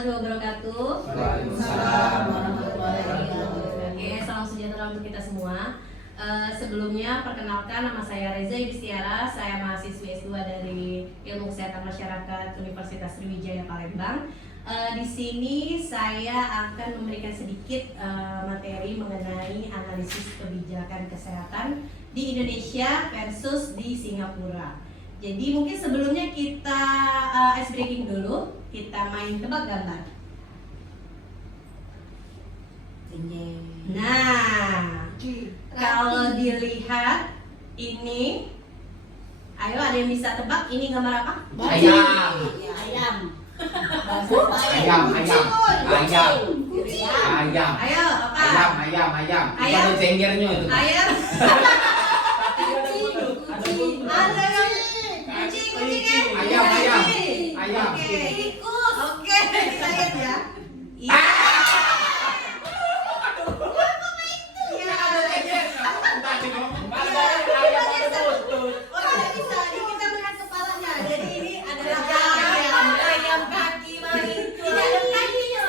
warahmatullahi wabarakatuh. Waalaikumsalam warahmatullahi wabarakatuh. Oke, salam sejahtera untuk kita semua. Sebelumnya perkenalkan, nama saya Reza Yudistiara. Saya mahasiswi S2 dari Ilmu Kesehatan Masyarakat Universitas Sriwijaya Palembang. Di sini saya akan memberikan sedikit materi mengenai analisis kebijakan kesehatan di Indonesia versus di Singapura. Jadi mungkin sebelumnya kita ice breaking dulu, kita main tebak gambar. Nah, kalau dilihat ini, ayo ada yang bisa tebak ini gambar apa? Ayam. Ayam. Ayo, apa? Ayam. Itu ada cenggernya itu. Ayam. Kucing. Ada yang kucing. Ayam. Oke, kita lihat ya. Iya. Oh, tidak bisa. Ini kita melihat kepalanya. Jadi ini adalah ayam kaki main. Tidak ada kakinya.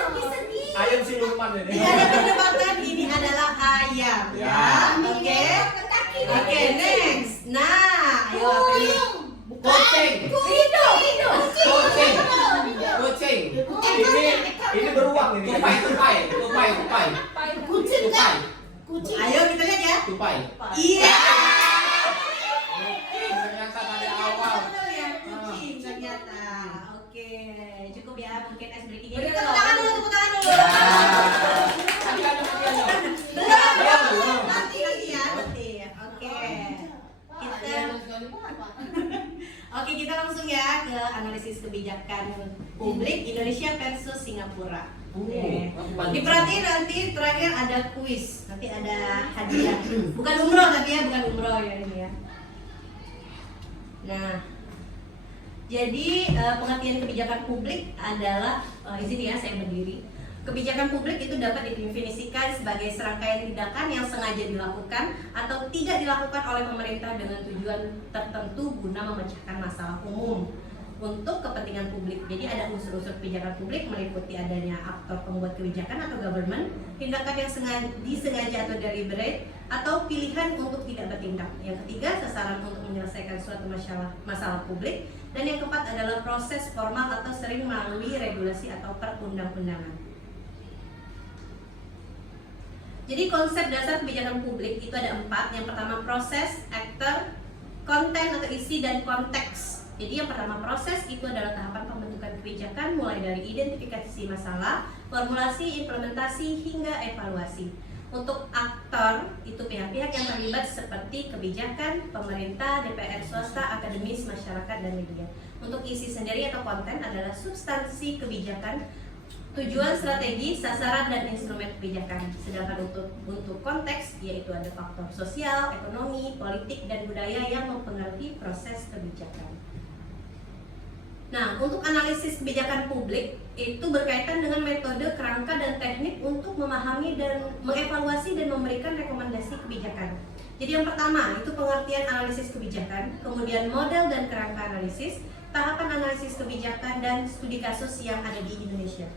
Ayam siluman ini. Tidak ada perdebatan. Ini adalah ayam. Ya, oke. Oke, next. Nah, ayo apa ini? Kucing. Ini beruang ini. Tupai. Kucing. Ayo kita lihat ya. Tupai. Iya. Ternyata pada awal. Betul ya, kucing ternyata. Oke, cukup ya mungkin ice breaking. Udah, Tepuk tangan dulu. Belum. Nanti ya, nanti. Oke. Kita langsung ya ke analisis kebijakan publik Indonesia versus Singapura. Oke. Diperhatiin nanti terakhir ada kuis, nanti ada hadiah. Bukan umroh tapi ya, bukan umroh ya ini ya. Nah, jadi pengertian kebijakan publik adalah di sini ya saya berdiri. Kebijakan publik itu dapat didefinisikan sebagai serangkaian tindakan yang sengaja dilakukan atau tidak dilakukan oleh pemerintah dengan tujuan tertentu guna memecahkan masalah umum untuk kepentingan publik. Jadi ada unsur-unsur kebijakan publik meliputi adanya aktor pembuat kebijakan atau government, tindakan yang disengaja atau deliberate, atau pilihan untuk tidak bertindak. Yang ketiga, sasaran untuk menyelesaikan suatu masalah publik. Dan yang keempat adalah proses formal atau sering melalui regulasi atau perundang-undangan. Jadi konsep dasar kebijakan publik itu ada 4. Yang pertama proses, aktor, konten atau isi, dan konteks. Jadi yang pertama proses itu adalah tahapan pembentukan kebijakan mulai dari identifikasi masalah, formulasi, implementasi, hingga evaluasi. Untuk aktor itu pihak-pihak yang terlibat seperti kebijakan, pemerintah, DPR, swasta, akademis, masyarakat, dan media. Untuk isi sendiri atau konten adalah substansi kebijakan, tujuan, strategi, sasaran, dan instrumen kebijakan. Sedangkan untuk konteks yaitu ada faktor sosial, ekonomi, politik, dan budaya yang mempengaruhi proses kebijakan. Nah, untuk analisis kebijakan publik itu berkaitan dengan metode, kerangka, dan teknik untuk memahami dan mengevaluasi dan memberikan rekomendasi kebijakan. Jadi yang pertama itu pengertian analisis kebijakan, kemudian model dan kerangka analisis, tahapan analisis kebijakan, dan studi kasus yang ada di Indonesia.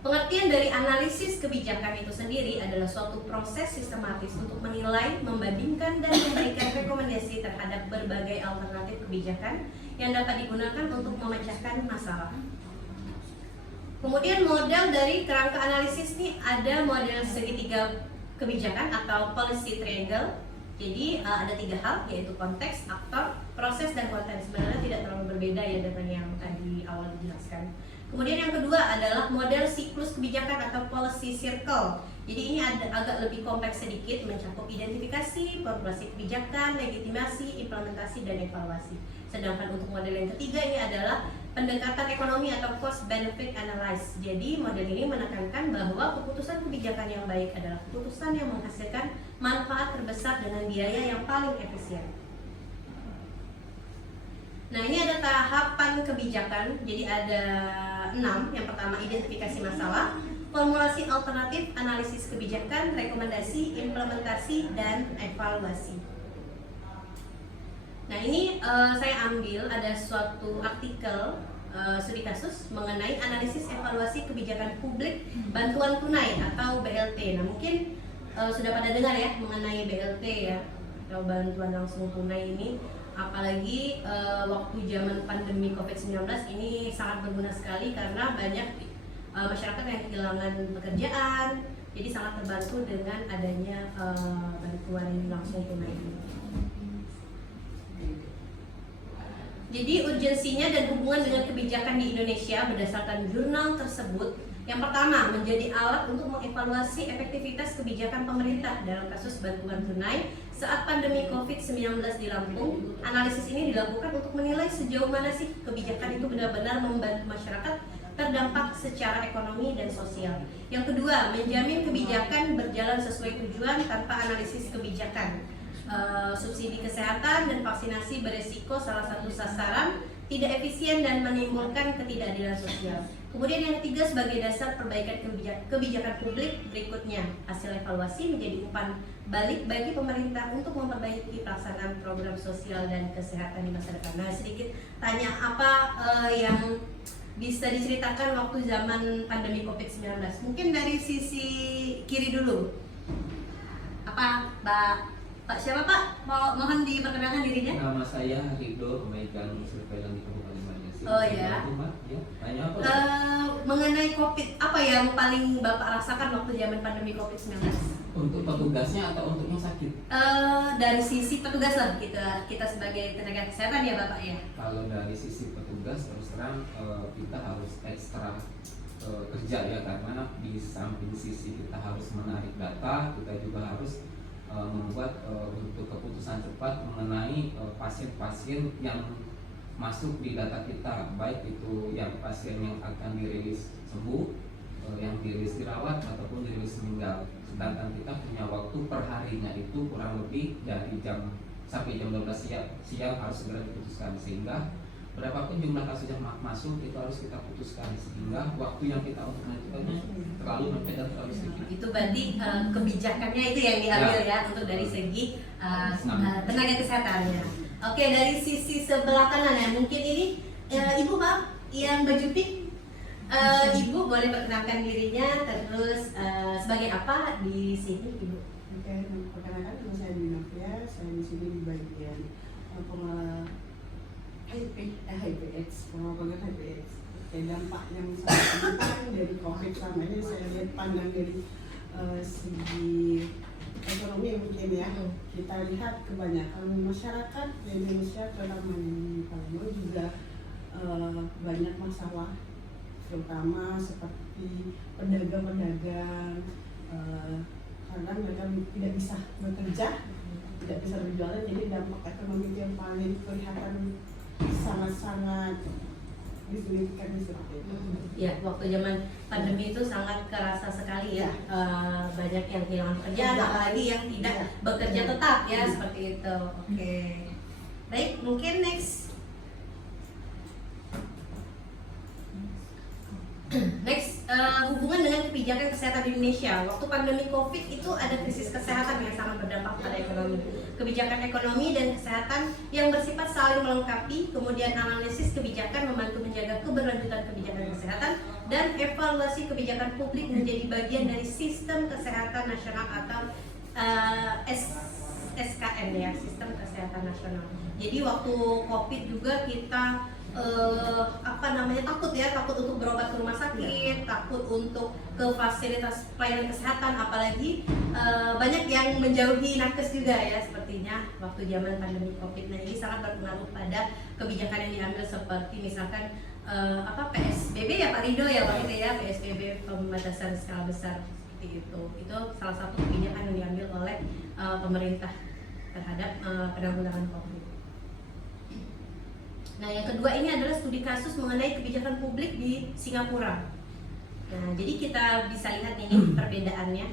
Pengertian dari analisis kebijakan itu sendiri adalah suatu proses sistematis untuk menilai, membandingkan, dan memberikan rekomendasi terhadap berbagai alternatif kebijakan yang dapat digunakan untuk memecahkan masalah. Kemudian model dari kerangka analisis ini ada model segitiga kebijakan atau policy triangle. Jadi ada 3 hal, yaitu konteks, aktor, proses, dan konten. Sebenarnya tidak terlalu berbeda ya dengan yang tadi awal dijelaskan. Kemudian yang kedua adalah model siklus kebijakan atau policy circle. Jadi ini agak lebih kompleks sedikit, mencakup identifikasi, formulasi kebijakan, legitimasi, implementasi, dan evaluasi. Sedangkan untuk model yang ketiga ini adalah pendekatan ekonomi atau cost benefit analysis. Jadi model ini menekankan bahwa keputusan kebijakan yang baik adalah keputusan yang menghasilkan manfaat terbesar dengan biaya yang paling efisien. Nah, ini ada tahapan kebijakan, jadi ada 6. Yang pertama identifikasi masalah, formulasi alternatif, analisis kebijakan, rekomendasi, implementasi, dan evaluasi. Nah, ini saya ambil ada suatu artikel studi kasus mengenai analisis evaluasi kebijakan publik bantuan tunai atau BLT. Nah mungkin sudah pada dengar ya mengenai BLT ya, atau bantuan langsung tunai ini. Apalagi waktu zaman pandemi COVID-19 ini sangat berguna sekali karena banyak masyarakat yang kehilangan pekerjaan, jadi sangat terbantu dengan adanya bantuan langsung tunai ini. Jadi urgensinya dan hubungan dengan kebijakan di Indonesia berdasarkan jurnal tersebut, yang pertama menjadi alat untuk mengevaluasi efektivitas kebijakan pemerintah dalam kasus bantuan tunai saat pandemi COVID-19 di Lampung. Analisis ini dilakukan untuk menilai sejauh mana sih kebijakan itu benar-benar membantu masyarakat terdampak secara ekonomi dan sosial. Yang kedua, menjamin kebijakan berjalan sesuai tujuan tanpa analisis kebijakan. Subsidi kesehatan dan vaksinasi beresiko salah satu sasaran, tidak efisien dan menimbulkan ketidakadilan sosial. Kemudian yang ketiga, sebagai dasar perbaikan kebijakan publik berikutnya, hasil evaluasi menjadi umpan balik bagi pemerintah untuk memperbaiki pelaksanaan program sosial dan kesehatan di masa depan. Nah, sedikit tanya apa yang bisa diceritakan waktu zaman pandemi COVID-19. Mungkin dari sisi kiri dulu. Apa, Pak siapa Pak? Mohon diperkenalkan dirinya. Nama saya Ridho, pemegang surveillance di Kabupaten Banyuwangi. Oh ya. Ya, tanya apa? Mengenai COVID, apa yang paling Bapak rasakan waktu zaman pandemi COVID-19? Untuk petugasnya atau untuk yang sakit? Dari sisi petugas lah, kita sebagai tenaga kesehatan ya Bapak ya. Kalau dari sisi petugas terus terang kita harus ekstra kerja ya, karena di samping sisi kita harus menarik data, kita juga harus membuat untuk keputusan cepat mengenai pasien-pasien yang masuk di data kita, baik itu yang pasien yang akan dirilis sembuh, yang dirilis dirawat ataupun dirilis meninggal. Sedangkan kita punya waktu per harinya itu kurang lebih dari jam sampai jam 12 siang harus segera diputuskan, sehingga berapapun jumlah kasus yang masuk itu harus kita putuskan, sehingga waktu yang kita untuk menentukannya terlalu mepet dan terlalu sedikit. Itu berarti kebijakannya itu yang diambil ya untuk dari segi tenaga kesehatannya. Oke, dari sisi sebelah kanan ya, mungkin ini Ibu Pak yang baju pink. Ibu boleh perkenalkan dirinya, terus sebagai apa di sini Ibu? Oke, perkenalkan nama saya Dinavia, saya di sini di bagian pengelola HIPX, pengembangan HIPX. Oke, dampak yang sangat penting dari COVID selama ini saya lihat pandang dari segi ekonomi mungkin ya. Kita lihat kebanyakan masyarakat di Indonesia, terutama di Palembang juga banyak masalah, terutama seperti pedagang-pedagang, karena mereka tidak bisa bekerja, tidak bisa berjualan, jadi dampak ekonomi yang paling kelihatan sangat-sangat signifikan seperti itu. Ya, waktu zaman pandemi itu sangat kerasa sekali ya, banyak yang kehilangan pekerjaan, apalagi yang tidak bekerja tetap ya, seperti itu. Oke, baik, mungkin next. Hubungan dengan kebijakan kesehatan di Indonesia. Waktu pandemi COVID itu ada krisis kesehatan yang sangat berdampak pada ekonomi. Kebijakan ekonomi dan kesehatan yang bersifat saling melengkapi, kemudian analisis kebijakan membantu menjaga keberlanjutan kebijakan kesehatan, dan evaluasi kebijakan publik menjadi bagian dari sistem kesehatan nasional atau SKN ya, sistem kesehatan nasional. Jadi waktu COVID juga kita takut untuk berobat ke rumah sakit, takut untuk ke fasilitas pelayanan kesehatan, apalagi banyak yang menjauhi nakes juga ya sepertinya waktu zaman pandemi COVID. Nah, ini sangat berpengaruh pada kebijakan yang diambil, seperti misalkan PSBB ya Pak Rido ya waktu itu ya, PSBB pembatasan skala besar seperti itu. Itu salah satu kebijakan yang diambil oleh pemerintah terhadap penanggulangan COVID. Nah, yang kedua ini adalah studi kasus mengenai kebijakan publik di Singapura. Nah, jadi kita bisa lihat ini perbedaannya.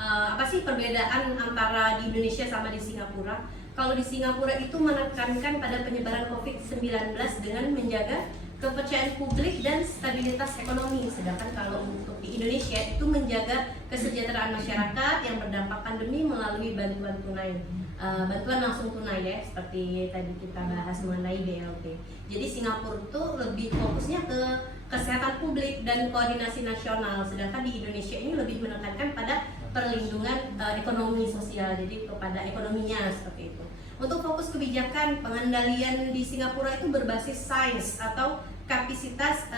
Apa sih perbedaan antara di Indonesia sama di Singapura? Kalau di Singapura itu menekankan pada penyebaran COVID-19 dengan menjaga kepercayaan publik dan stabilitas ekonomi. Sedangkan kalau untuk di Indonesia itu menjaga kesejahteraan masyarakat yang berdampak pandemi melalui bantuan tunai. bantuan langsung tunai ya, seperti tadi kita bahas mengenai BLT. Jadi Singapura itu lebih fokusnya ke kesehatan publik dan koordinasi nasional, sedangkan di Indonesia ini lebih menekankan pada perlindungan ekonomi sosial, jadi kepada ekonominya seperti itu. Untuk fokus kebijakan pengendalian di Singapura itu berbasis sains atau kapasitas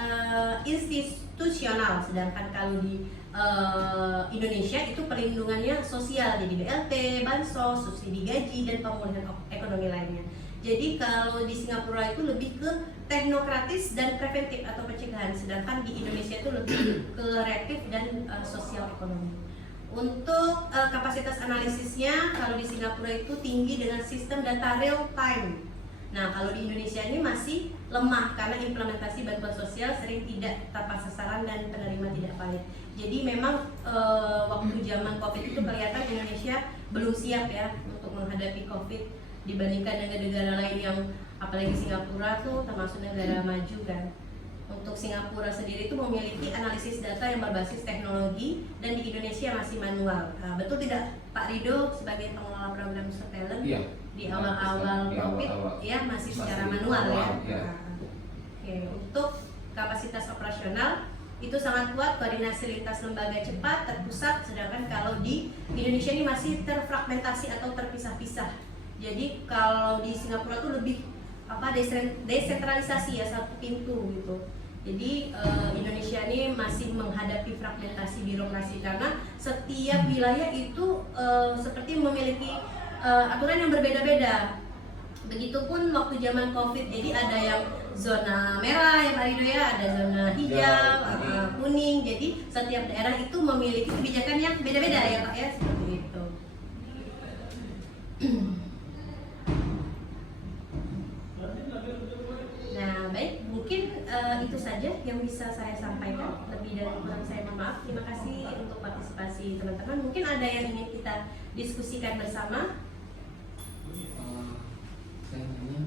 institusional, sedangkan kalau di Indonesia itu perlindungannya sosial, jadi BLT, bansos, subsidi gaji, dan pemulihan ekonomi lainnya. Jadi kalau di Singapura itu lebih ke teknokratis dan preventif atau pencegahan, sedangkan di Indonesia itu lebih ke reaktif dan sosial ekonomi. Untuk kapasitas analisisnya, kalau di Singapura itu tinggi dengan sistem data real time. Nah, kalau di Indonesia ini masih lemah karena implementasi bantuan sosial sering tidak tepat sasaran dan penerima tidak valid. Jadi memang waktu zaman COVID itu kelihatan Indonesia belum siap ya untuk menghadapi COVID dibandingkan dengan negara lain yang apalagi Singapura tuh termasuk negara maju kan. Untuk Singapura sendiri itu memiliki analisis data yang berbasis teknologi dan di Indonesia masih manual. Nah, betul tidak Pak Rido sebagai pengelola program surveillance? Iya. Di awal-awal COVID ya masih secara manual ya. Oke, untuk kapasitas operasional itu sangat kuat, koordinasi lintas lembaga cepat, terpusat, sedangkan kalau di Indonesia ini masih terfragmentasi atau terpisah-pisah. Jadi kalau di Singapura tuh lebih desentralisasi ya, satu pintu gitu. Jadi Indonesia ini masih menghadapi fragmentasi birokrasi karena setiap wilayah itu seperti memiliki aturan yang berbeda-beda. Begitupun waktu zaman COVID, jadi ada yang zona merah ya Pak Rido ya, ada zona hijau, kuning. Jadi setiap daerah itu memiliki kebijakan yang beda-beda ya Pak ya, seperti itu. Nah baik, mungkin itu saja yang bisa saya sampaikan. Lebih dan kurang saya mohon maaf. Terima kasih untuk partisipasi teman-teman. Mungkin ada yang ingin kita diskusikan bersama.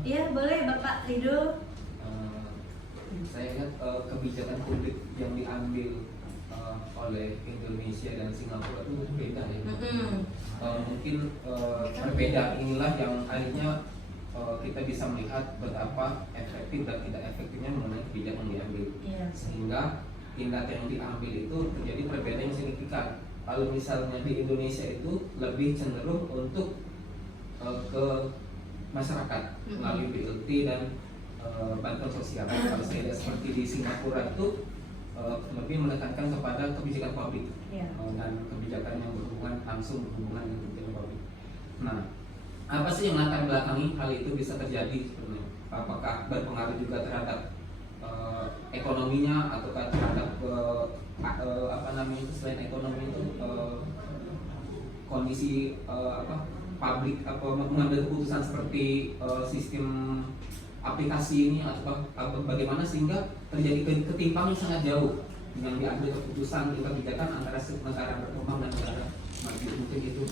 Iya boleh Bapak Rido. Saya lihat kebijakan publik yang diambil oleh Indonesia dan Singapura itu beda ya. Mungkin berbeda, inilah yang akhirnya kita bisa melihat betapa efektif dan tidak efektifnya mengenai kebijakan yang diambil. Sehingga tindakan yang diambil itu terjadi perbedaan yang signifikan. Kalau misalnya di Indonesia itu lebih cenderung untuk ke masyarakat melalui BLT dan bantuan sosial. Kalau saya lihat seperti di Singapura itu lebih menekankan kepada kebijakan publik dan kebijakan yang langsung berhubungan dengan kebijakan publik. Nah, apa sih yang latar belakangi hal itu bisa terjadi sebenarnya? Apakah berpengaruh juga terhadap ekonominya ataukah terhadap selain ekonomi itu kondisi publik mengambil keputusan seperti sistem aplikasi ini atau bagaimana sehingga terjadi ketimpangan yang sangat jauh dengan diambil keputusan kebijakan antara negara berkembang dan negara maju. Mungkin itu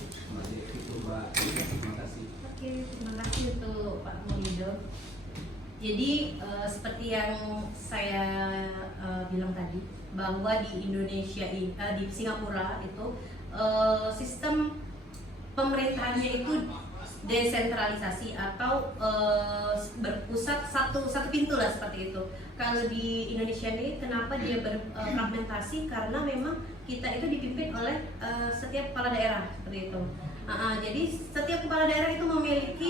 Mbak. Terima kasih. Oke, terima kasih untuk Pak Mulido. Jadi seperti yang saya bilang tadi bahwa di Indonesia di Singapura itu sistem pemerintahannya itu desentralisasi atau berpusat satu pintu lah seperti itu. Kalau di Indonesia ini kenapa dia berfragmentasi? Karena memang kita itu dipimpin oleh setiap kepala daerah seperti itu. Jadi setiap kepala daerah itu memiliki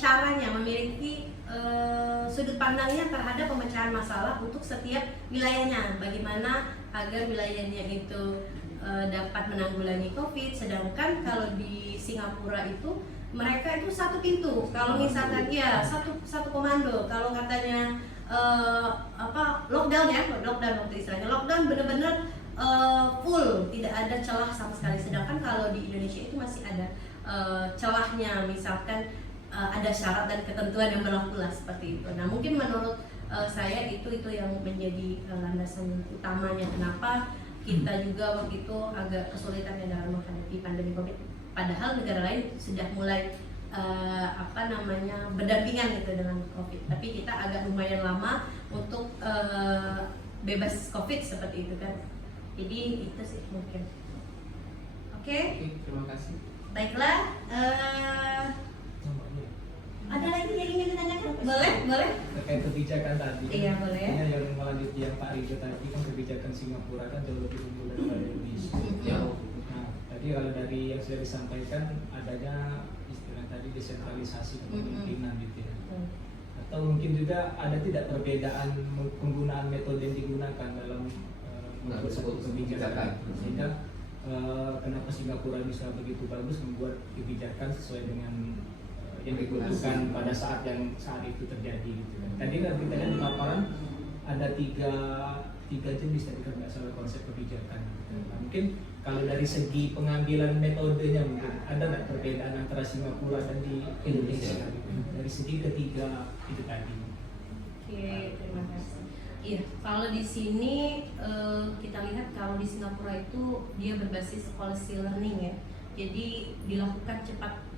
caranya, memiliki sudut pandangnya terhadap pemecahan masalah untuk setiap wilayahnya. Bagaimana agar wilayahnya itu dapat menanggulangi COVID. Sedangkan kalau di Singapura itu mereka itu satu pintu. Kalau misalkan ya satu komando. Kalau katanya lockdown ya, lockdown waktu istilahnya lockdown benar-benar full, tidak ada celah sama sekali. Sedangkan kalau di Indonesia itu masih ada celahnya, misalkan ada syarat dan ketentuan yang berlaku lah seperti itu. Nah mungkin menurut saya itu yang menjadi landasan utamanya kenapa kita juga waktu itu agak kesulitan ya dalam menghadapi pandemi COVID. Padahal negara lain sudah mulai berdampingan gitu dengan COVID. Tapi kita agak lumayan lama untuk bebas COVID seperti itu kan. Jadi itu sih mungkin. Oke, terima kasih. Baiklah, ada lagi yang ingin ditanyakan? Boleh? Terkait kebijakan tadi. Iya, boleh. Ini yang melanjutkan yang Pak Rijo tadi kan kebijakan Singapura kan jauh lebih unggul daripada Indonesia. Ya. Nah, tadi kalau dari yang sudah disampaikan adanya istilah tadi desentralisasi kepemimpinan gitu ya. Atau mungkin juga ada tidak perbedaan penggunaan metode yang digunakan dalam membuat suatu kebijakan sehingga kenapa Singapura bisa begitu bagus membuat kebijakan sesuai dengan yang dibutuhkan pada saat itu terjadi gitu kan. Tadi kan kita lihat di paparan ada tiga jenis tadi kalau nggak salah konsep kebijakan. Nah, mungkin kalau dari segi pengambilan metodenya mungkin ada nggak perbedaan antara Singapura dan di Indonesia dari segi ketiga itu tadi. Oke, terima kasih. Iya, kalau di sini kita lihat kalau di Singapura itu dia berbasis policy learning ya. Jadi dilakukan cepat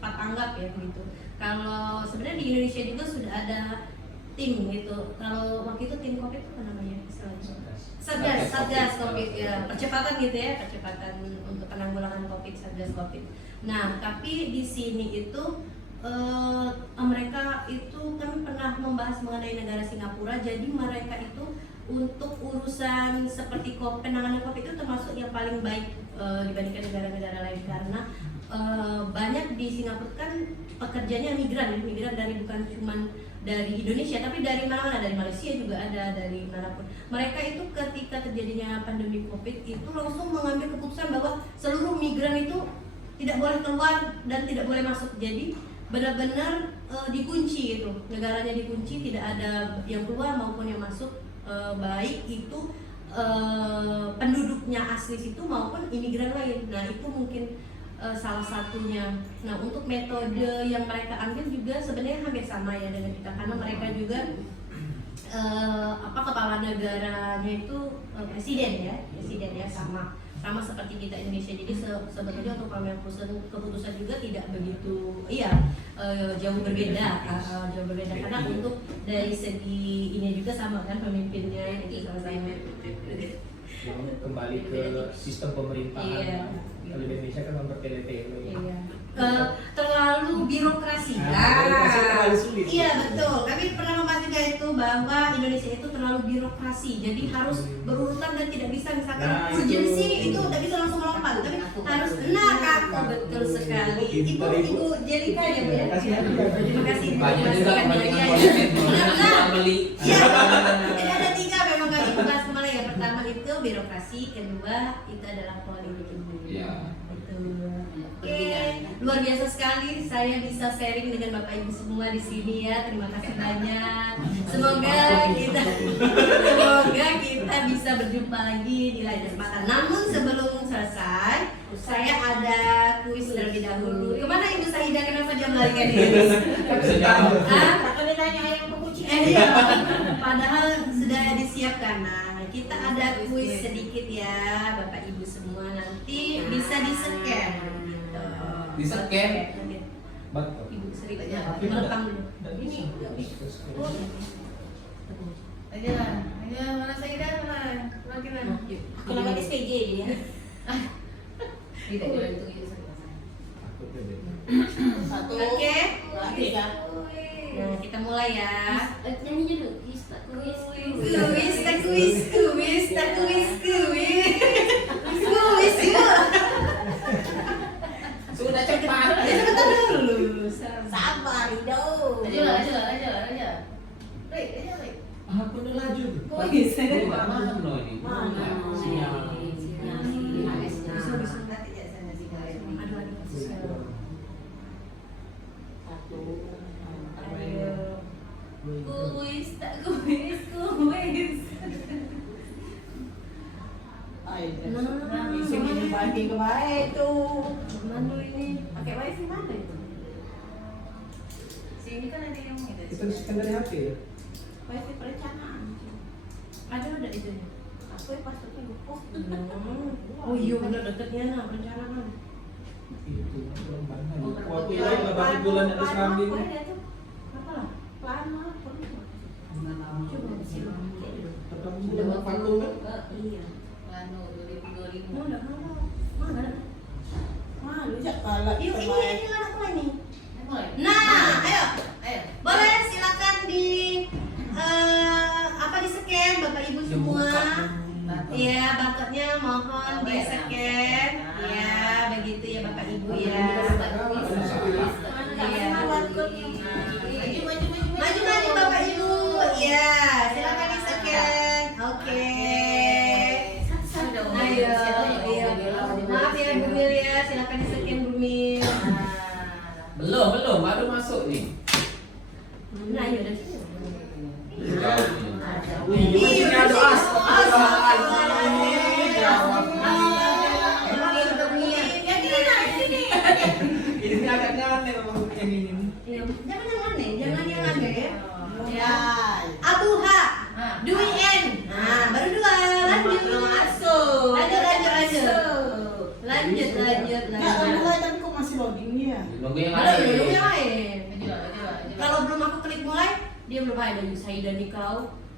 tanggap ya gitu. Kalau sebenarnya di Indonesia juga sudah ada tim gitu. Kalau waktu itu tim COVID itu apa namanya? Satgas COVID ya, percepatan gitu ya, percepatan untuk penanggulangan COVID, Satgas COVID. Nah, tapi di sini itu mereka itu kami pernah membahas mengenai negara Singapura. Jadi mereka itu untuk urusan seperti penanganan COVID itu termasuk yang paling baik dibandingkan negara-negara lain karena banyak di Singapura kan pekerjanya migran dari bukan cuma dari Indonesia tapi dari mana-mana, dari Malaysia juga ada, dari manapun. Mereka itu ketika terjadinya pandemi COVID itu langsung mengambil keputusan bahwa seluruh migran itu tidak boleh keluar dan tidak boleh masuk. Jadi benar-benar dikunci itu, negaranya dikunci, tidak ada yang keluar maupun yang masuk, baik itu penduduknya asli situ maupun imigran lain. Nah itu mungkin salah satunya. Nah untuk metode yang mereka ambil juga sebenarnya hampir sama ya dengan kita karena mereka juga kepala negaranya itu presiden ya sama seperti kita Indonesia. Jadi sebetulnya untuk pengambilan keputusan juga tidak begitu jauh berbeda karena untuk dari segi ini juga sama kan pemimpinnya itu sama. Kembali ke sistem pemerintahan. Iya. Kalau di Indonesia kan mempertele-tele. Iya. Terlalu birokrasi. Birokrasi terlalu sulit. Iya betul. Kami pernah membahas juga itu bahwa Indonesia itu terlalu birokrasi. Jadi harus berurutan dan tidak bisa misalkan urgensi itu tidak bisa langsung melompat. Tapi harus betul sekali. Ibu Jelika ya Bu ya. Terima kasih. Banyak juga kepentingan politik mengenai beli. Iya. Jadi ada 3 memang kami bahas kemarin. Yang pertama itu birokrasi, kedua itu adalah politik. Ya. Oke, luar biasa sekali saya bisa sharing dengan Bapak Ibu semua di sini ya. Terima kasih banyak. Semoga kita bisa berjumpa lagi di lain kesempatan. Namun sebelum selesai, saya ada kuis terlebih dahulu. Kemana Ibu Sahida? Kenapa dia melarikan diri? Kalau ditanya yang penguji. Iya. Padahal sudah disiapkan. Nah, kita ada kuis sedikit ya, Bapak Ibu semua nanti bisa di-scan. Di-scan? Betul. Ibu Sri, merekam dulu. Ini. Aja mana saya dah mana? Kenapa di SPJ ya? Tidak jalan itu gitu. Aku pede. 1, Oke. 2, 3. Nah, kita mulai ya. Nyanyinya dulu. Kuis. Sudah cepat. Sebentar dulu. Sabar, Rido. Aja. Baik. Aku udah laju. Kuis. Mana ini? Mana? Sinyal. Sini dibagi ke baik tuh. Mana ini? Pakai wifi mana itu? Sini kan ada yang gitu. Itu kan dari HP ya? Wifi perencanaan. Ada itu. Aku passwordnya lupa. Oh iya benar dekatnya nah perencanaan. Itu mana? Waktu itu 8 bulan yang serambi. Apa lah? Lama. Coba sih. Sudah 8 bulan. Iya. Lano 2025. Mana? Malu ya kalau Yuk, kita ini mana mulai nih? Mulai. Nah, ayo. Ayo. Boleh silakan di apa di scan Bapak Ibu semua. Iya, bakatnya mohon di scan. Ya, begitu ya Bapak Ibu ya. Maju Bapak Ibu. Ya, silakan di scan. Oke. Ayo, iya. Maaf ya Bu Mil ya, silakan di scan Bu Mil. Belum, baru masuk nih. Nah, ayo dari sini. Ini ada as. Ini agak aneh memang yang ini. Jangan yang aneh, jangan yang aneh ya. Ya. mulai. Abu H, Dwi N. Nah, baru dua. Lanjut. Masuk. Lanjut. Nggak mulai tapi kok masih loading nih ya? Nunggu yang Belum lain. yang lain. Kalau belum aku klik mulai, dia belum ada. Saya dan Nikau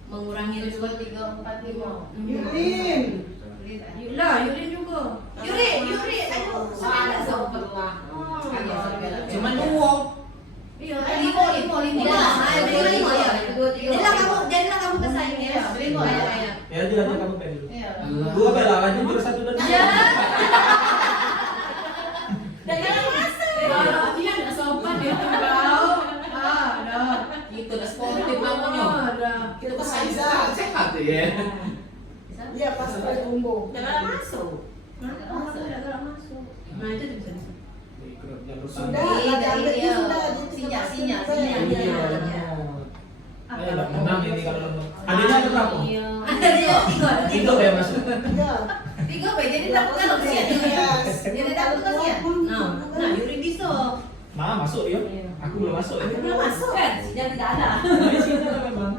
mengurangi 2, 3, 4, 5. Yulin. Lah, Yurin juga. Yuri, ayo. Ada Sampai sempet lah. Cuman dua. Iya, Lima. lima ya. Jadilah kamu pesaing ya. Lima. Ayo. Ya dilatih kamu pedal. Iya. Dua bela lanjut juara 1 dan 2. Ya. Jangan masuk. Dia enggak sopan dia kau. Dah. Itu udah sportif namanya. Dah. Kita pesaing sehat ya. Iya pas tumbuh. Jangan masuk. Jangan masuk. Nah, itu bisa. Sudah, ada update sudah. Sinyal. Ayo, menang ini kalau adanya ada berapa? Ada dia tiga. 3 ya masuk. Iya. 3 jadi takut kan usia. Jadi takut kan ya. Nah, Yuri bisa. Nah, masuk ya. Aku belum masuk ya. Belum masuk kan? Jangan tidak ada. Di sini memang.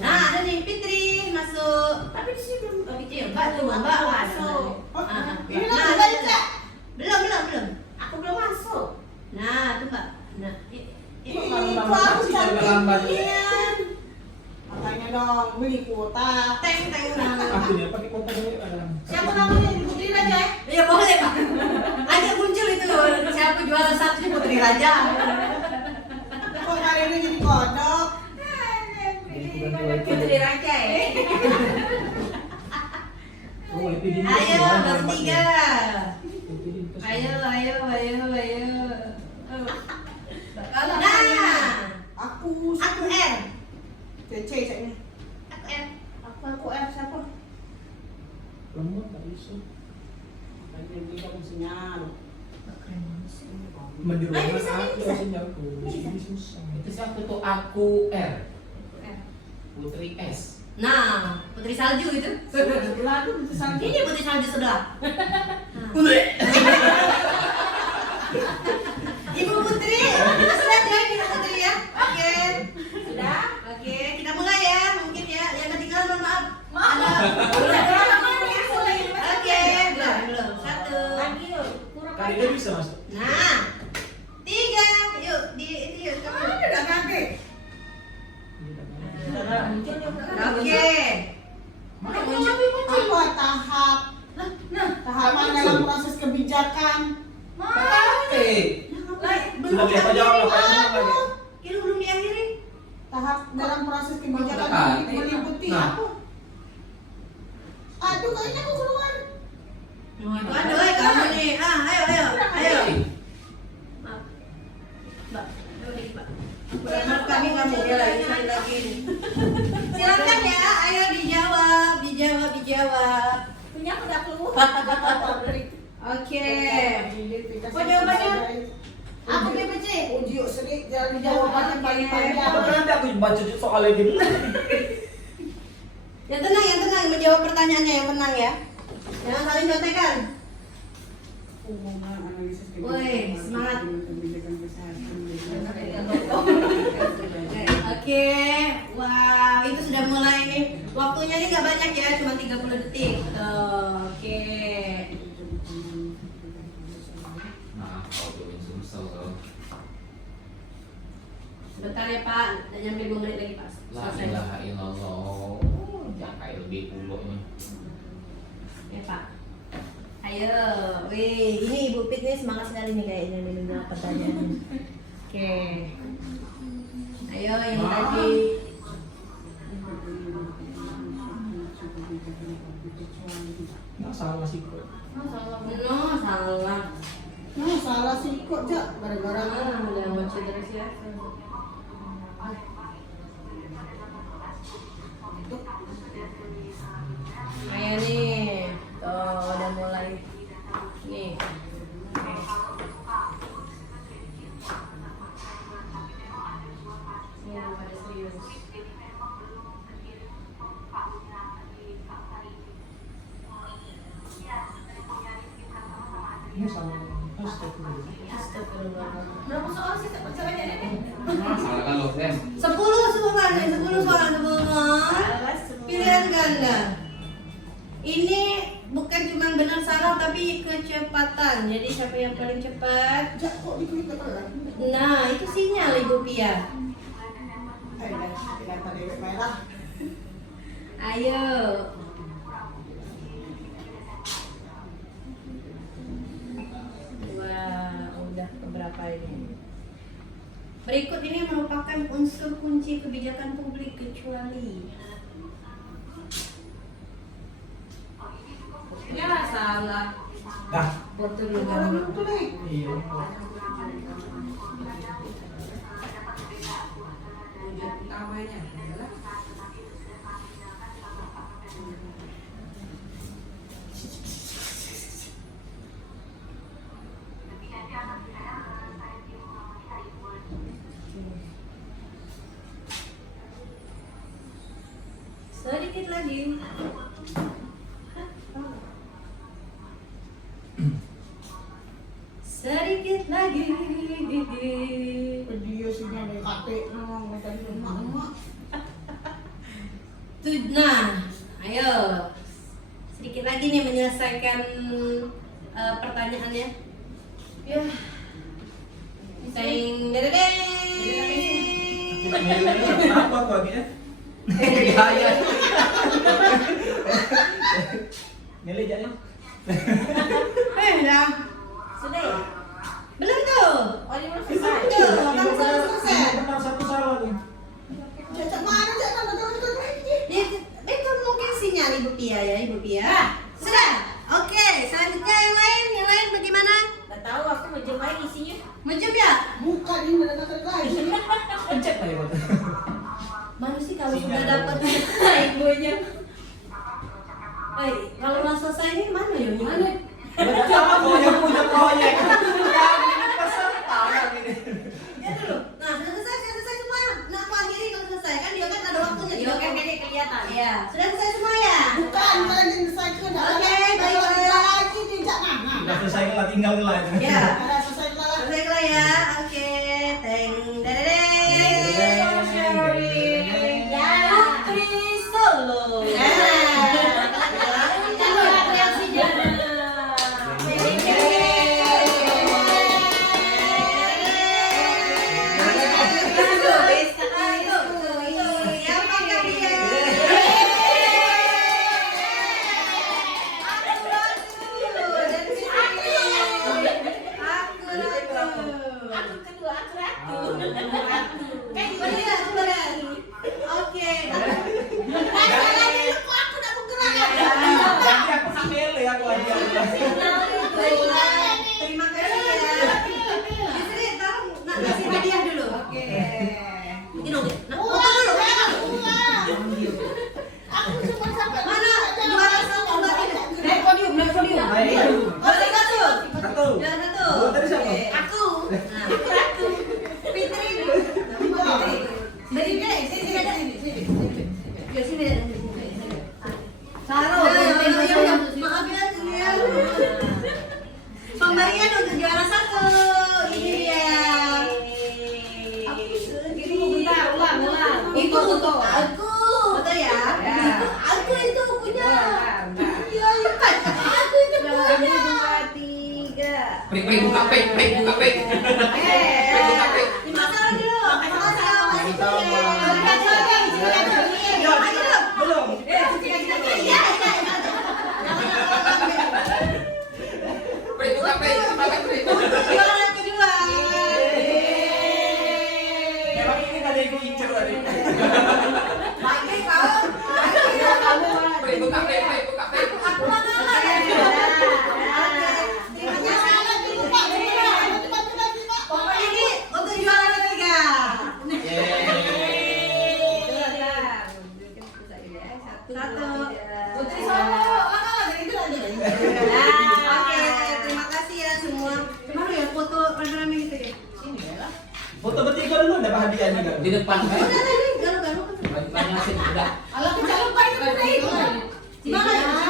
Nah, ada nih Fitri masuk. Tapi di sini belum kecil. Mbak tuh, Mbak masuk. Ini Nah, lagi baca. belum. Aku belum masuk. Nah, tuh Mbak. Nah, Ini Lama-lama aku harus sih, cari lambat. pilihan. Makanya dong beli kuota. teng. Aku nih pakai kota dulu. Siapa namanya di Putri Raja? Iya, boleh Pak. Aja muncul itu. Siapa juara satu di Putri Raja. Kok hari ini jadi kodok? Putri Raja ya. Oh, itu dia. Ayo, baru 3. Ayo. Kalau Nah, Aku aku R. CC ceknya. Aku R. aku siapa? Lemot tak bisa. Lagi kita sinyal. Mendiruangkan Ayo, bisa, aku bisa. sinyalku. Ini susah. Itu siapa tuh aku R. R. Putri S. Nah, Putri Salju itu. Sebelah tuh bisa sampai. Ini Putri Salju sebelah. Ibu Putri, kita sudah jadi Ibu Putri ya. Oke. Sudah? Oke, kita mulai ya. Mungkin ya, yang ketinggalan mohon maaf. Oke, belum. 1. Kali dia bisa masuk. Nah, 3. Yuk, itu yuk. Udah nanti. Oke. Apa tahap? Tahapan dalam proses kebijakan. Sudah biasa jawab lah, Pak. Tenang lagi. Kira belum diakhiri. Tahap dalam proses kebijakan Dekat. ini meliputi Nah. apa? Aduh, kayaknya aku keluar. Oh, itu ada kamu nih. Ayo. Maaf. Mbak, coba dikit, Mbak. Maaf kami kamu ya lagi sekali lagi. Silakan ya, ayo dijawab. Punya aku udah keluar. Oke. Oh, jawabannya? Aku PPC. Uji sering jadi jawabannya paling panjang. Nanti aku baca soalnya gitu. Yang tenang, menjawab pertanyaannya yang tenang ya. Jangan saling contekan. Hubungan analisis Woi, semangat. kebijakan kesehatan. Oke, wah itu sudah mulai nih. Waktunya ini nggak banyak ya, cuma 30 detik. Tuh, oke. Nah, kalau belum susah. Sebentar ya Pak, udah nyampe 2 menit lagi Pak. La Selesai. ilaha illallah. Jangan kayak lebih puluh ini. Ya Pak. Ayo. Ayo, wih, ini Ibu Pit nih semangat sekali nih kayaknya nih menjawab pertanyaan. Oke. Ayo yang tadi. Nggak salah sih kok. No, salah. Nah, salah sih kok, Jak. Gara-gara Udah baca terus ya. Ayo nih, tuh udah mulai. Nih. Ya, pada serius. Ini sama astagfirullah. Astagfirullah. Berapa soal sih percobanya ini? Salah kalau Dem. 10 soal nih, 10 soal semua. Pilihan ganda. Ini bukan cuma benar salah tapi kecepatan. Jadi siapa yang paling cepat? Jak kok diklik ke pelan. Nah, itu sinyal Ibu Pia. Tidak tadi merah. Ayo. Wah, udah keberapa ini? Berikut ini merupakan unsur kunci kebijakan publik kecuali. Ya salah. Dah. Betul Kalau juga. itu nih. Iya. Utamanya adalah sedikit lagi. Sedikit lagi. Dia sini ada kate nong tadi rumah. Nah, ayo. Sedikit lagi nih menyelesaikan pertanyaannya. Ya. Teng dedeng. Kenapa kok dia? Gaya. Milih jangan. Dah. Sudah ya? Belum tuh. Oh, ini belum Belum selesai. tuh. Kan sudah selesai. Benar satu salah nih. Jak mana Jak kan ada Itu mungkin sinyal Ibu Pia ya, Ibu Pia. Sudah. Oke, selanjutnya yang lain bagaimana? Gak tahu aku menjemai isinya. Menjam ya? bukan ini ada kate lain. Pencet aja kok. Mana sih kalau Sinyal. sudah dapat ibunya? Kalau udah selesai ini mana ya? Mana? Siapa kok yang punya proyek? Yang ini peserta yang ini. Ya dulu. Nah, sudah selesai semua. Nah, aku akhiri kalau selesai kan dia kan ada waktunya. Iya kan kayaknya kelihatan. Iya, sudah selesai semua ya? Bukan kalian selesai ke Oke, baiklah. lagi nih Jak. Nah. Udah selesai lah, tinggal lah. Ya. Ada selesai lah. Selesai lah ya. Oke, teng dedeng. Ya. Putri Solo. Ya. Itu reaksinya. Aku kedua, aku ratu. Kayak gimana? Oke. Nanti aku sambil ya aku aja. Baiklah. Terima kasih ya. Yusri, tolong kasih hadiah dulu. Oke. Ini dong. Nah, foto dulu. Mana juara satu Mbak Tina? Naik podium. Ayo. Juara satu. Satu. Juara satu. Dua tadi siapa? Oke. Aku. Nah, aku ratu. Fitri. Nama Fitri. Sini ada. Ya sini ada. Taruh. Maaf ya, sini ya. Pemberian untuk juara satu. Ini dia. Itu bentar, ulang. Itu untuk aku. Betul ya? Ya. Itu punya. Bentar. Iya, iya kan. Aku itu punya. 1, 2, 3. Prik buka prik. Buka prik. Dimasak dulu. Masak masih punya. Ya, belum. Iya. Putri Solo, dari itu aja. Oke, terima kasih ya semua. Gimana ya foto rame-rame gitu ya? Sini ya. Foto bertiga dulu ada hadiahnya nggak? Di depan kan? Udah tadi, galau-galau kan. Banyak sih udah. Alah, kita lupa itu.